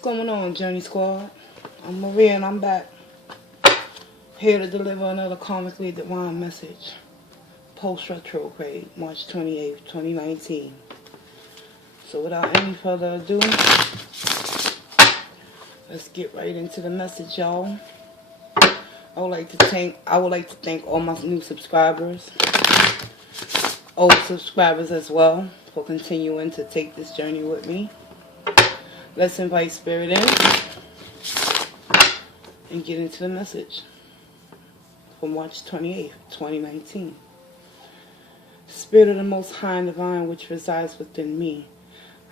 going on, Journey Squad? I'm Maria and I'm back. Here to deliver another Karmicly divine message. Post-retrograde, March 28th, 2019. So without any further ado, let's get right into the message, y'all. I would like to thank all my new subscribers, old subscribers as well, for continuing to take this journey with me. Let's invite Spirit in and get into the message for March 28th, 2019. Spirit of the Most High and Divine, which resides within me,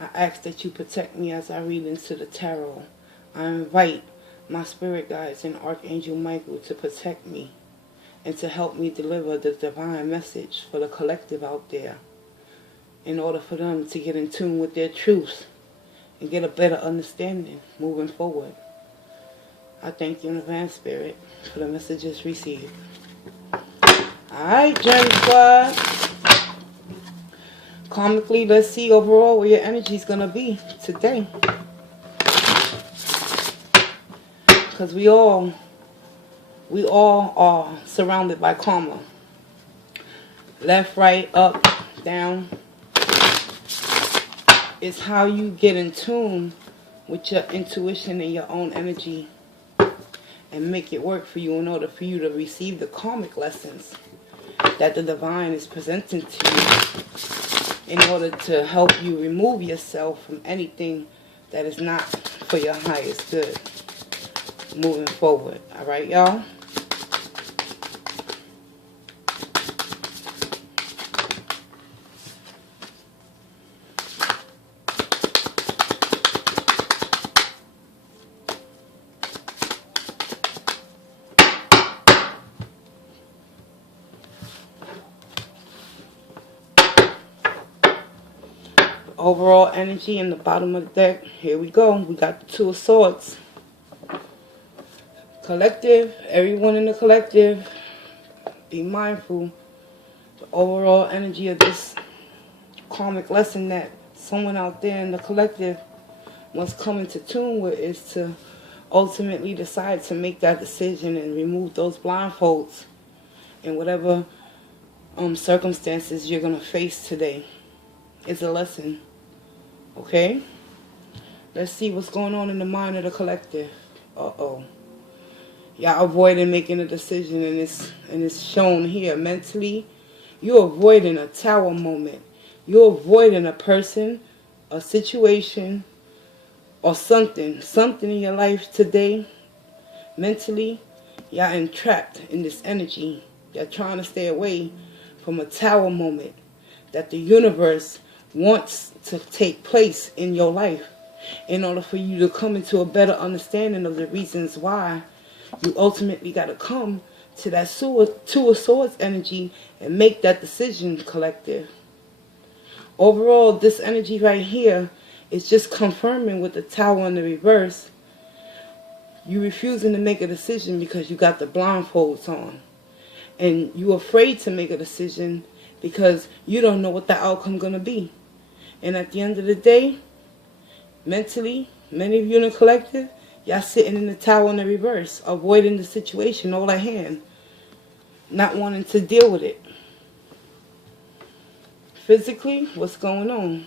I ask that you protect me as I read into the tarot. I invite my spirit guides and Archangel Michael to protect me and to help me deliver the divine message for the collective out there, in order for them to get in tune with their truth and get a better understanding moving forward. I thank you in advance, Spirit, for the messages received. Alright, Journey Squad. Karmically, let's see overall where your energy is going to be today. Because we all are surrounded by karma. Left, right, up, down. It's how you get in tune with your intuition and your own energy and make it work for you in order for you to receive the karmic lessons that the divine is presenting to you, in order to help you remove yourself from anything that is not for your highest good moving forward. Alright, y'all? Overall energy in the bottom of the deck. Here we go. We got the Two of Swords. Collective. Everyone in the collective, be mindful. The overall energy of this karmic lesson that someone out there in the collective must come into tune with is to ultimately decide to make that decision and remove those blindfolds in whatever circumstances you're going to face today. It's a lesson. Okay? Let's see what's going on in the mind of the collective. Uh-oh. Y'all avoiding making a decision, and it's shown here. Mentally, you're avoiding a tower moment. You're avoiding a person, a situation, or something. Something in your life today. Mentally, y'all entrapped in this energy. You're trying to stay away from a tower moment that the universe wants to take place in your life, in order for you to come into a better understanding of the reasons why you ultimately got to come to that Two of Swords energy and make that decision, collective. Overall, this energy right here is just confirming with the Tower in the reverse. You refusing to make a decision because you got the blindfolds on, and you're afraid to make a decision because you don't know what the outcome going to be. And at the end of the day, mentally, many of you in the collective, y'all sitting in the Tower in the reverse, avoiding the situation all at hand, not wanting to deal with it. Physically, what's going on?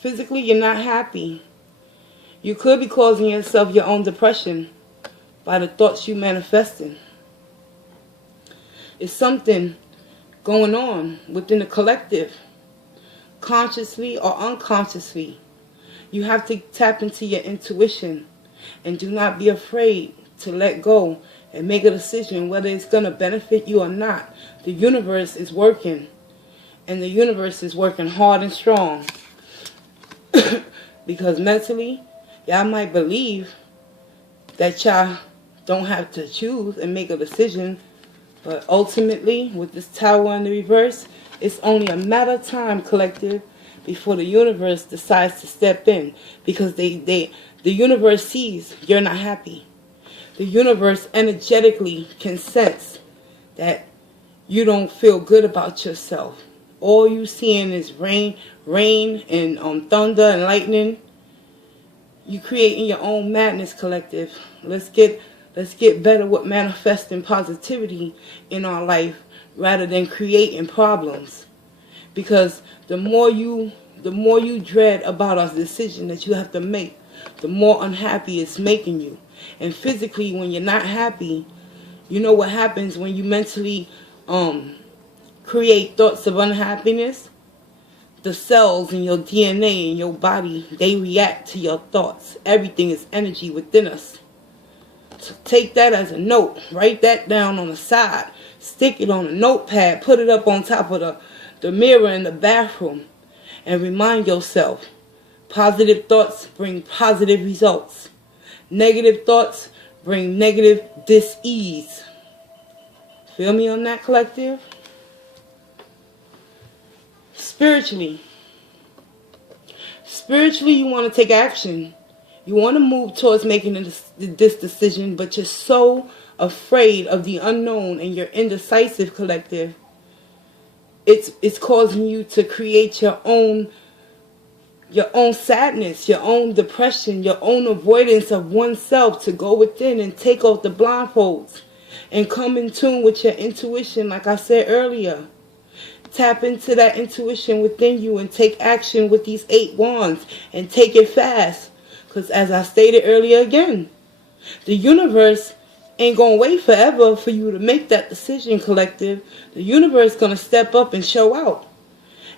Physically, you're not happy. You could be causing yourself your own depression by the thoughts you manifesting. It's something going on within the collective, consciously or unconsciously. You have to tap into your intuition and do not be afraid to let go and make a decision whether it's going to benefit you or not. The universe is working, and the universe is working hard and strong. Because mentally, y'all might believe that y'all don't have to choose and make a decision, but ultimately, with this Tower in the reverse, it's only a matter of time, collective, before the universe decides to step in. Because the universe sees you're not happy. The universe energetically can sense that you don't feel good about yourself. All you seeing is rain and thunder and lightning. You creating your own madness, collective. Let's get better with manifesting positivity in our life rather than creating problems. Because the more you dread about a decision that you have to make, the more unhappy it's making you. And physically, when you're not happy, you know what happens when you mentally create thoughts of unhappiness? The cells in your DNA in your body, they react to your thoughts. Everything is energy within us. So take that as a note. Write that down on the side. Stick it on a notepad. Put it up on top of the mirror in the bathroom. And remind yourself, positive thoughts bring positive results. Negative thoughts bring negative dis-ease. Feel me on that, collective? Spiritually, you want to take action. You want to move towards making this decision, but you're so afraid of the unknown and you're indecisive, collective. It's causing you to create your own sadness, your own depression, your own avoidance of oneself, to go within and take off the blindfolds and come in tune with your intuition, like I said earlier. Tap into that intuition within you and take action with these 8 wands and take it fast. Because as I stated earlier again, the universe ain't going to wait forever for you to make that decision, collective. The universe is going to step up and show out.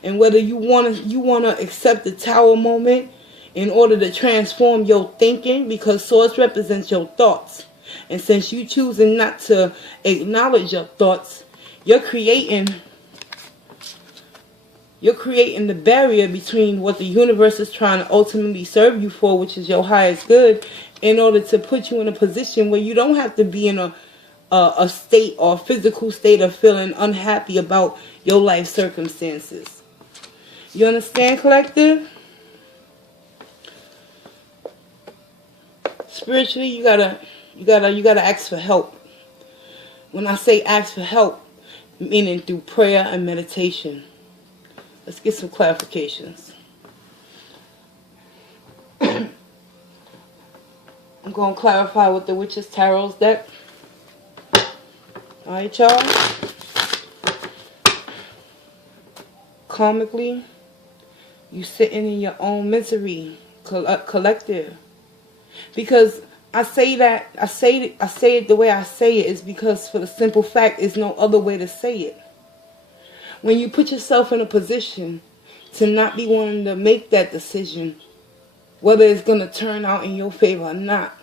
And whether you want to accept the tower moment in order to transform your thinking, because source represents your thoughts. And since you choosing not to acknowledge your thoughts, you're creating the barrier between what the universe is trying to ultimately serve you for, which is your highest good, in order to put you in a position where you don't have to be in a state or physical state of feeling unhappy about your life circumstances. You understand, collective? Spiritually, you gotta ask for help. When I say ask for help, meaning through prayer and meditation. Let's get some clarifications. I'm going to clarify with the Witch's Tarot's deck. Alright, y'all. Karmicly, you sitting in your own misery, collective. Because I say it the way I say it is because for the simple fact, there's no other way to say it. When you put yourself in a position to not be wanting to make that decision, whether it's going to turn out in your favor or not,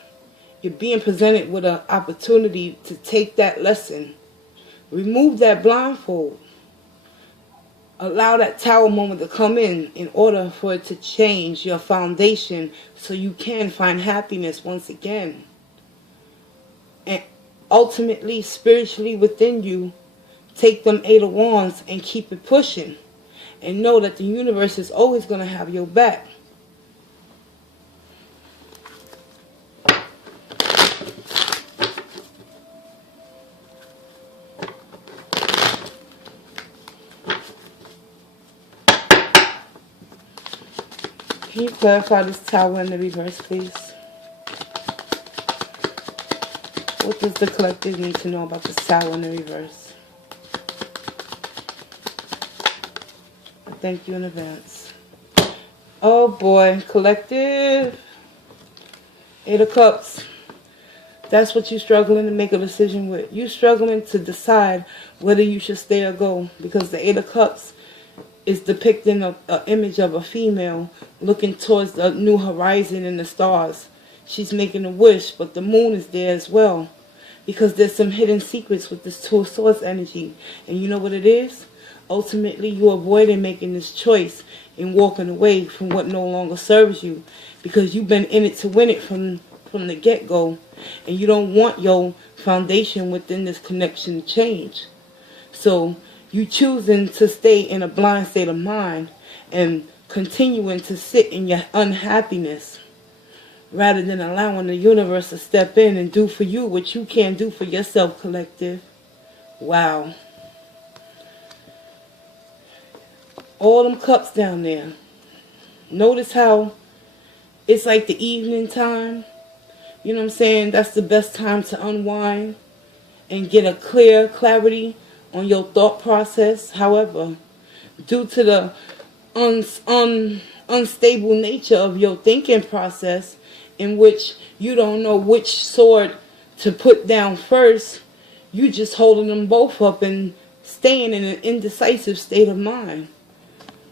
you're being presented with an opportunity to take that lesson. Remove that blindfold. Allow that tower moment to come in order for it to change your foundation so you can find happiness once again. And ultimately, spiritually within you, take them 8 of wands and keep it pushing. And know that the universe is always going to have your back. Can you clarify this tower in the reverse, please? What does the collective need to know about this tower in the reverse? Thank you in advance. Oh boy, collective. 8 of Cups. That's what you're struggling to make a decision with. You're struggling to decide whether you should stay or go. Because the 8 of Cups is depicting an image of a female looking towards the new horizon and the stars. She's making a wish, but the moon is there as well. Because there's some hidden secrets with this 2 of Swords energy. And you know what it is? Ultimately, you're avoiding making this choice and walking away from what no longer serves you. Because you've been in it to win it from the get-go. And you don't want your foundation within this connection to change. So, you choosing to stay in a blind state of mind and continuing to sit in your unhappiness rather than allowing the universe to step in and do for you what you can't do for yourself, collective. Wow. All them cups down there. Notice how It's like the evening time. You know what I'm saying? That's the best time to unwind and get a clear clarity on your thought process. However, due to the unstable nature of your thinking process, in which you don't know which sword to put down first, you just holding them both up and staying in an indecisive state of mind,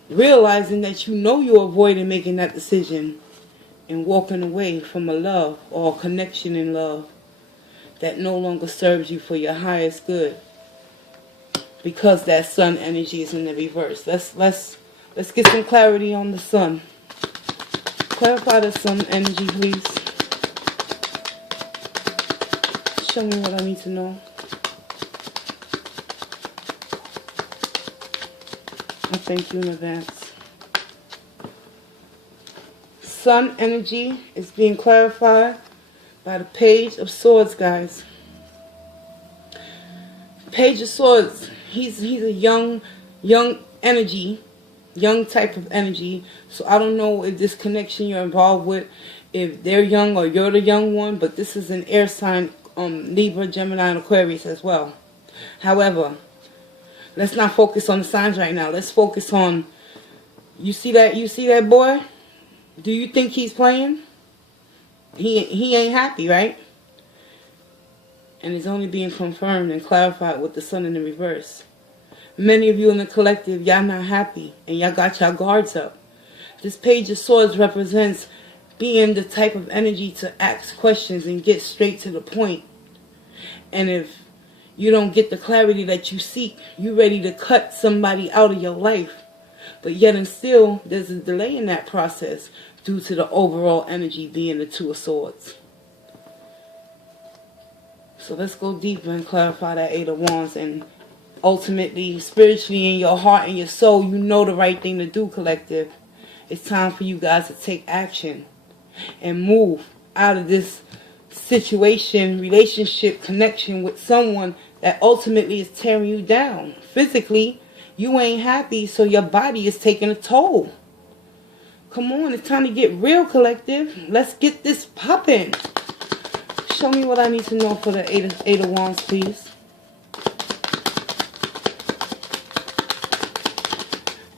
realizing that you know you're avoiding making that decision and walking away from a love or a connection in love that no longer serves you for your highest good, because that sun energy is in the reverse. Let's get some clarity on the sun. Clarify the sun energy, please. Show me what I need to know. I thank you in advance. Sun energy is being clarified by the Page of Swords, guys. Page of Swords. He's a young energy, young type of energy. So I don't know if this connection you're involved with, if they're young or you're the young one, but this is an air sign, Libra, Gemini, and Aquarius as well. However, let's not focus on the signs right now. Let's focus on, you see that boy? Do you think he's playing? He ain't happy, right? And it's only being confirmed and clarified with the sun in the reverse. Many of you in the collective, y'all not happy, and y'all got y'all guards up. This Page of Swords represents being the type of energy to ask questions and get straight to the point. And if you don't get the clarity that you seek, you're ready to cut somebody out of your life. But yet and still, there's a delay in that process due to the overall energy being the Two of Swords. So let's go deeper and clarify that Eight of Wands. And ultimately, spiritually, in your heart and your soul, you know the right thing to do, collective. It's time for you guys to take action and move out of this situation, relationship, connection with someone that ultimately is tearing you down. Physically, you ain't happy, so your body is taking a toll. Come on, it's time to get real, collective. Let's get this popping. Show me what I need to know for the Eight of Wands, please.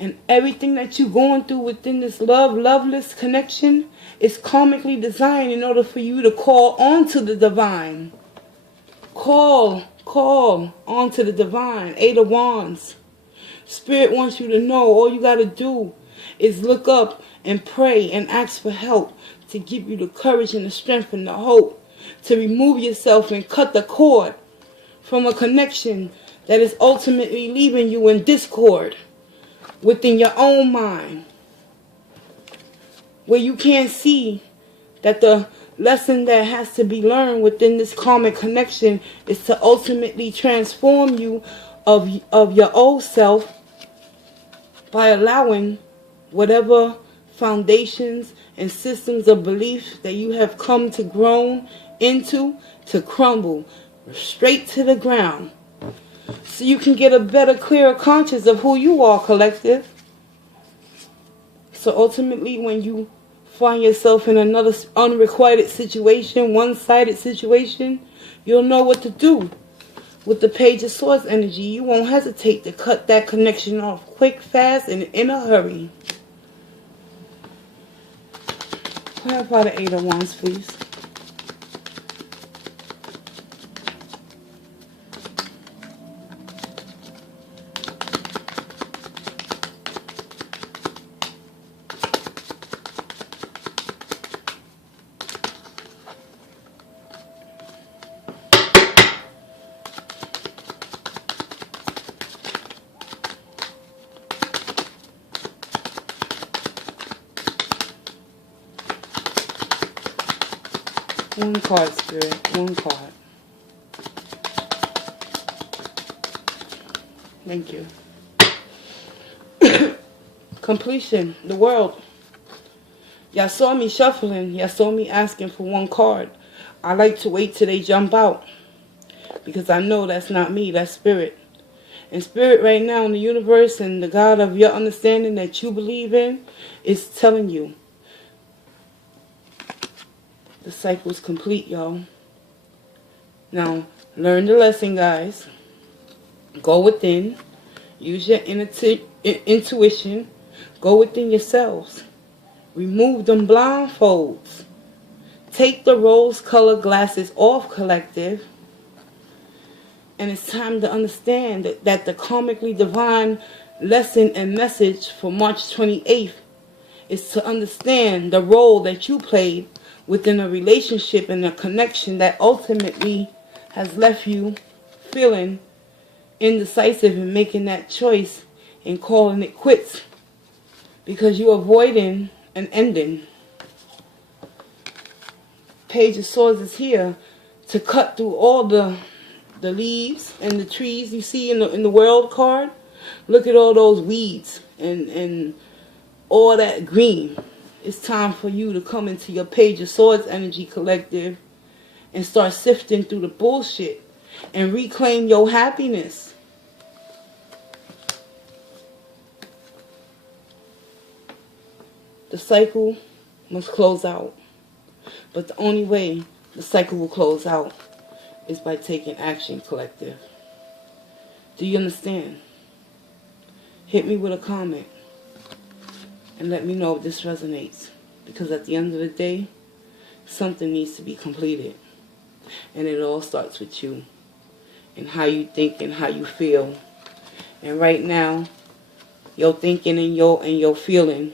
And everything that you're going through within this loveless connection is karmically designed in order for you to call onto the divine. Call onto the divine. Eight of Wands. Spirit wants you to know all you got to do is look up and pray and ask for help to give you the courage and the strength and the hope to remove yourself and cut the cord from a connection that is ultimately leaving you in discord within your own mind, where you can't see that the lesson that has to be learned within this karmic connection is to ultimately transform you of your old self by allowing whatever foundations and systems of belief that you have come to grow into to crumble straight to the ground, so you can get a better, clearer conscience of who you are, collective. So ultimately, when you find yourself in another unrequited situation, one-sided situation, you'll know what to do. With the Page of Swords energy, you won't hesitate to cut that connection off quick, fast, and in a hurry. Clarify the Eight of Wands, please. One card, Spirit. One card. Thank you. Completion. The world. Y'all saw me shuffling. Y'all saw me asking for one card. I like to wait till they jump out, because I know that's not me. That's Spirit. And Spirit right now in the universe and the God of your understanding that you believe in is telling you The cycle's complete, y'all. Now, learn the lesson, guys. Go within. Use your intuition. Go within yourselves. Remove them blindfolds. Take the rose-colored glasses off, collective. And it's time to understand that the karmically divine lesson and message for March 28th is to understand the role that you played within a relationship and a connection that ultimately has left you feeling indecisive in making that choice and calling it quits because you're avoiding an ending. Page of Swords is here to cut through all the leaves and the trees you see in the world card. Look at all those weeds and all that green. It's time for you to come into your Page of Swords energy, collective, and start sifting through the bullshit and reclaim your happiness. The cycle must close out. But the only way the cycle will close out is by taking action, collective. Do you understand? Hit me with a comment and let me know if this resonates. Because at the end of the day, something needs to be completed. And it all starts with you and how you think and how you feel. And right now, your thinking and your feeling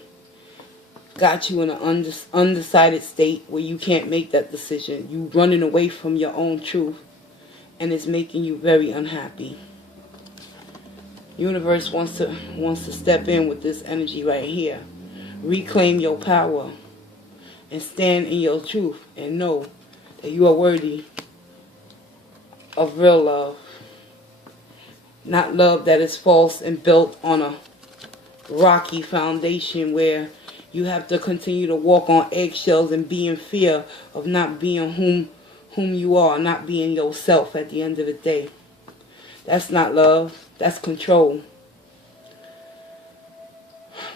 got you in an undecided state where you can't make that decision. You running away from your own truth, and it's making you very unhappy. Universe wants to step in with this energy right here. Reclaim your power and stand in your truth and know that you are worthy of real love. Not love that is false and built on a rocky foundation where you have to continue to walk on eggshells and be in fear of not being whom you are, not being yourself at the end of the day. That's not love. That's control.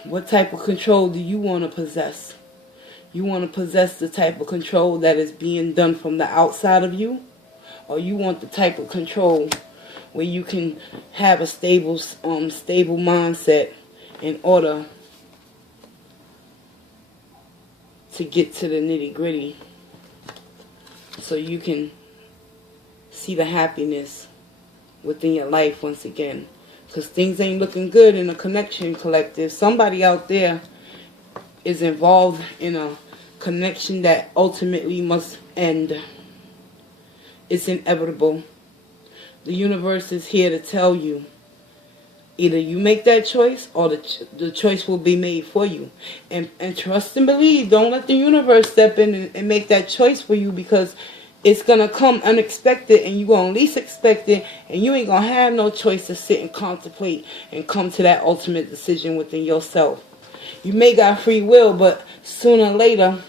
What type of control do you want to possess? You want to possess the type of control that is being done from the outside of you? Or you want the type of control where you can have a stable mindset in order to get to the nitty-gritty, so you can see the happiness within your life once again. Because things ain't looking good in a connection, collective. Somebody out there is involved in a connection that ultimately must end. It's inevitable. The universe is here to tell you, either you make that choice or the choice will be made for you. And trust and believe. Don't let the universe step in and make that choice for you, because it's going to come unexpected and you're going to least expect it, and you ain't going to have no choice to sit and contemplate and come to that ultimate decision within yourself. You may got free will, but sooner or later,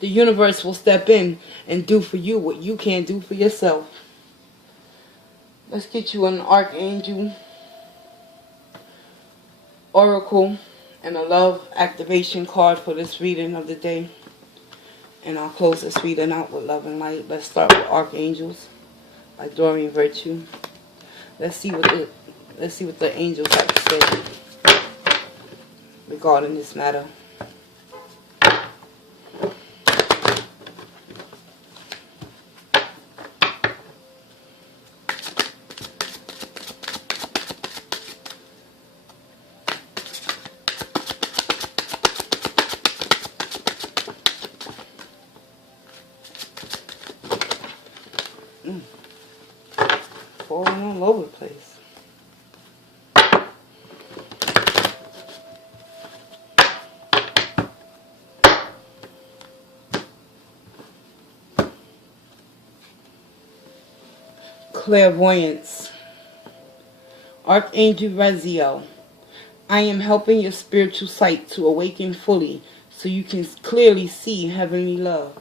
the universe will step in and do for you what you can't do for yourself. Let's get you an Archangel Oracle and a love activation card for this reading of the day. And I'll close this reading out with love and light. Let's start with Archangels by Doreen Virtue. Let's see what the angels have to say regarding this matter. Falling all over the place. Clairvoyance. Archangel Raziel, I am helping your spiritual sight to awaken fully so you can clearly see heavenly love.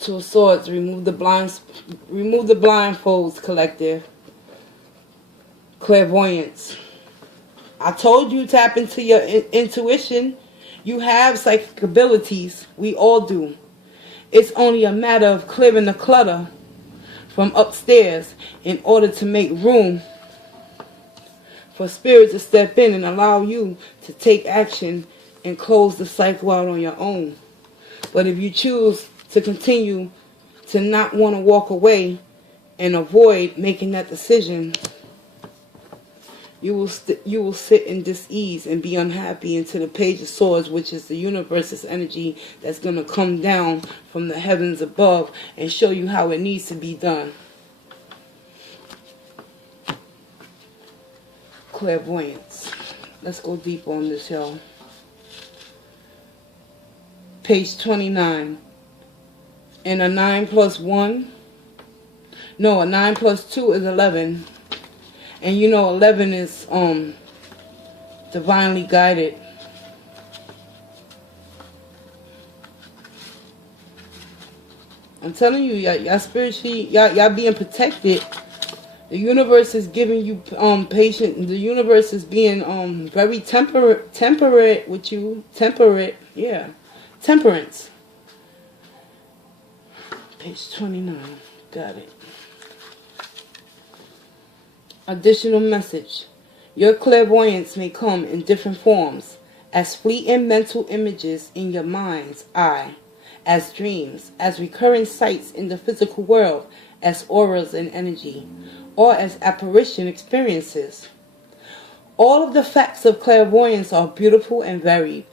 Two of Swords, remove the blindfolds, collective. Clairvoyance. I told you, tap into your intuition. You have psychic abilities. We all do. It's only a matter of clearing the clutter from upstairs in order to make room for spirit to step in and allow you to take action and close the cycle out on your own. But if you choose to continue to not want to walk away and avoid making that decision, you will sit in dis-ease and be unhappy into the Page of Swords, which is the universe's energy that's going to come down from the heavens above and show you how it needs to be done. Clairvoyance. Let's go deep on this, y'all. Page 29. And a 9 plus 1. No, a 9 plus 2 is 11. And you know 11 is divinely guided. I'm telling you, y'all spiritually, y'all being protected. The universe is giving you patience. The universe is being very temperate with you. Yeah. Temperance. Page 29. Got it. Additional message. Your clairvoyance may come in different forms, as fleeting mental images in your mind's eye, as dreams, as recurring sights in the physical world, as auras and energy, or as apparition experiences. All of the facts of clairvoyance are beautiful and varied.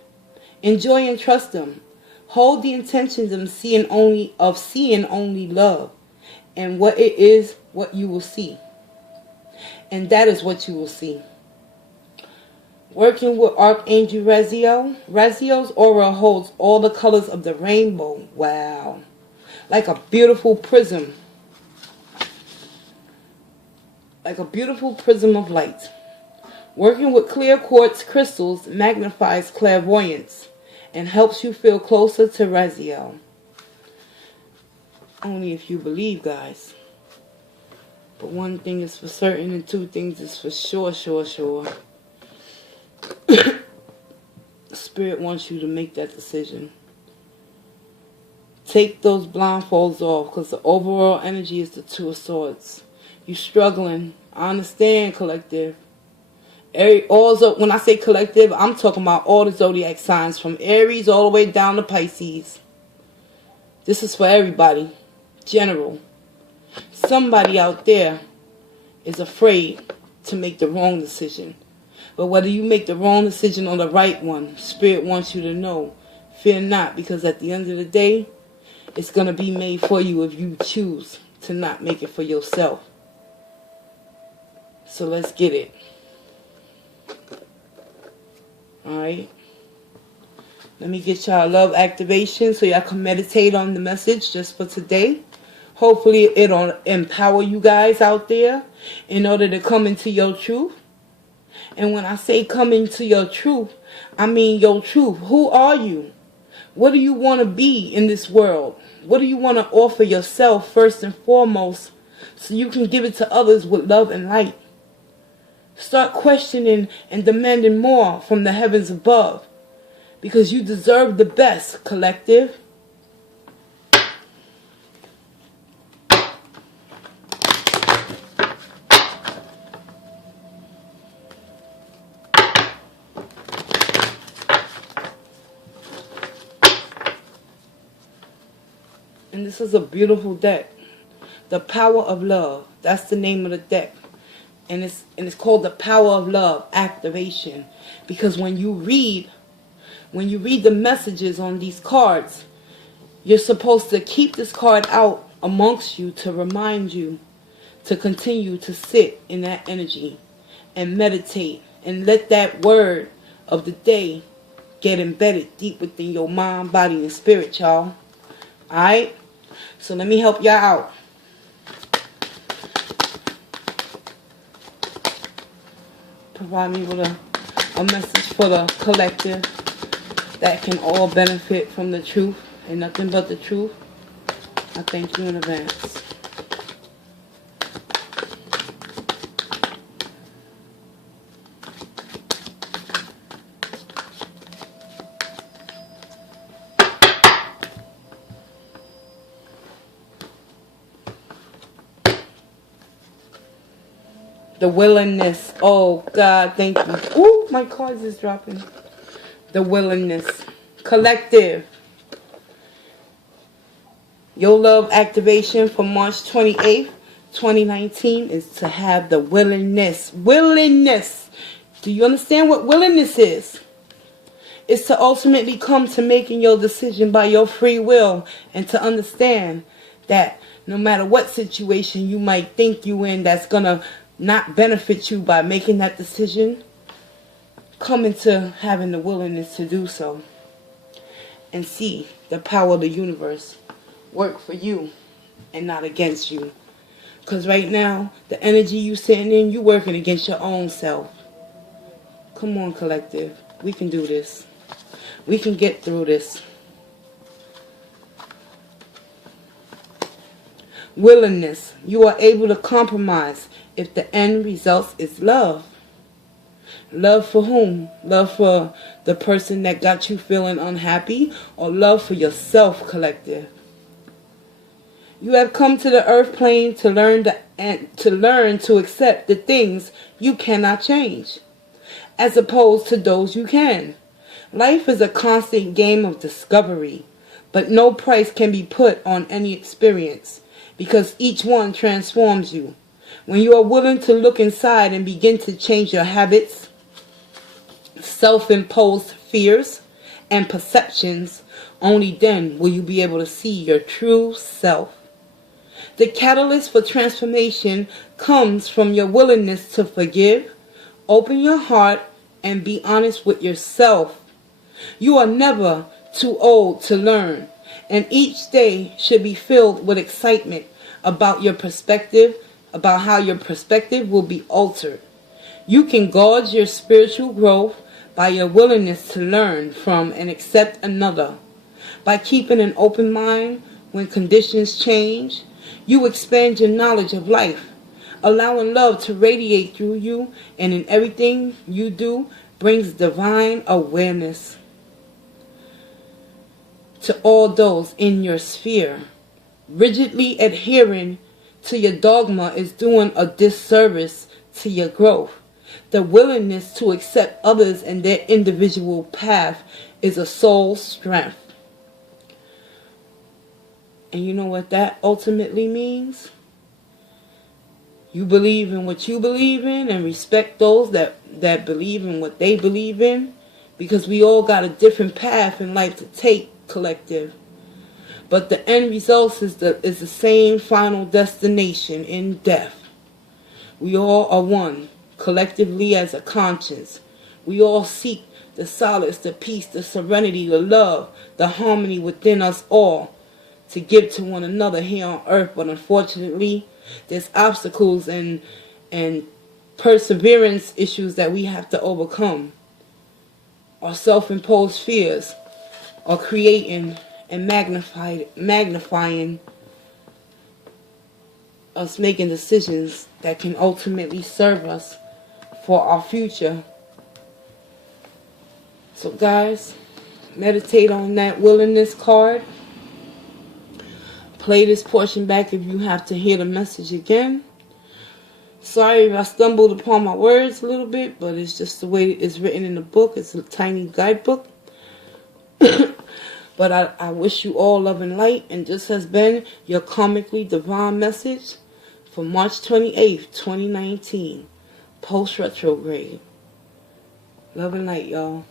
Enjoy and trust them. Hold the intentions of seeing only love, and what it is, what you will see. And that is what you will see. Working with Archangel Raziel. Raziel's aura holds all the colors of the rainbow. Wow. Like a beautiful prism. Like a beautiful prism of light. Working with clear quartz crystals magnifies clairvoyance and helps you feel closer to Raziel. Only if you believe, guys. But one thing is for certain and two things is for sure. Spirit wants you to make that decision. Take those blindfolds off, because the overall energy is the Two of Swords. You struggling. I understand, collective. When I say collective, I'm talking about all the zodiac signs from Aries all the way down to Pisces. This is for everybody. General. Somebody out there is afraid to make the wrong decision. But whether you make the wrong decision or the right one, Spirit wants you to know, fear not, because at the end of the day, it's going to be made for you if you choose to not make it for yourself. So let's get it. Alright. Let me get y'all love activation so y'all can meditate on the message just for today. Hopefully it'll empower you guys out there in order to come into your truth. And when I say come into your truth, I mean your truth. Who are you? What do you want to be in this world? What do you want to offer yourself first and foremost so you can give it to others with love and light? Start questioning and demanding more from the heavens above, because you deserve the best, collective. And this is a beautiful deck. The Power of Love. That's the name of the deck. And it's called the Power of Love Activation. Because when you read the messages on these cards, you're supposed to keep this card out amongst you to remind you to continue to sit in that energy and meditate and let that word of the day get embedded deep within your mind, body, and spirit, y'all. Alright? So let me help y'all out. Provide me with a message for the collective that can all benefit from the truth and nothing but the truth. I thank you in advance. The willingness. Oh, God, thank you. Ooh, my cards is dropping. The willingness. Collective. Your love activation for March 28th, 2019 is to have the willingness. Willingness. Do you understand what willingness is? It's to ultimately come to making your decision by your free will, and to understand that no matter what situation you might think you in that's going to not benefit you by making that decision, come into having the willingness to do so and see the power of the universe work for you and not against you. Because right now, the energy you sitting in, you working against your own self. Come on, collective. We can do this. We can get through this. Willingness. You are able to compromise if the end result is love. Love for whom? Love for the person that got you feeling unhappy, or love for yourself, collective? You have come to the earth plane to learn to accept the things you cannot change, as opposed to those you can. Life is a constant game of discovery, but no price can be put on any experience, because each one transforms you. When you are willing to look inside and begin to change your habits, self-imposed fears, and perceptions, only then will you be able to see your true self. The catalyst for transformation comes from your willingness to forgive, open your heart, and be honest with yourself. You are never too old to learn, and each day should be filled with excitement about your perspective, about how your perspective will be altered. You can gauge your spiritual growth by your willingness to learn from and accept another. By keeping an open mind when conditions change, you expand your knowledge of life, allowing love to radiate through you, and in everything you do brings divine awareness to all those in your sphere. Rigidly adhering to your dogma is doing a disservice to your growth. The willingness to accept others and their individual path is a soul strength. And you know what that ultimately means? You believe in what you believe in and respect those that believe in what they believe in, because we all got a different path in life to take, collective. But the end result is the same final destination in death. We all are one, collectively as a conscience. We all seek the solace, the peace, the serenity, the love, the harmony within us all to give to one another here on earth. But unfortunately, there's obstacles and perseverance issues that we have to overcome. Our self-imposed fears are creating and magnifying us making decisions that can ultimately serve us for our future. So guys, meditate on that willingness card. Play this portion back if you have to hear the message again. Sorry if I stumbled upon my words a little bit, but it's just the way it's written in the book. It's a tiny guidebook. But I wish you all love and light. And this has been your Karmicly Divine message for March 28th, 2019. Post-retrograde. Love and light, y'all.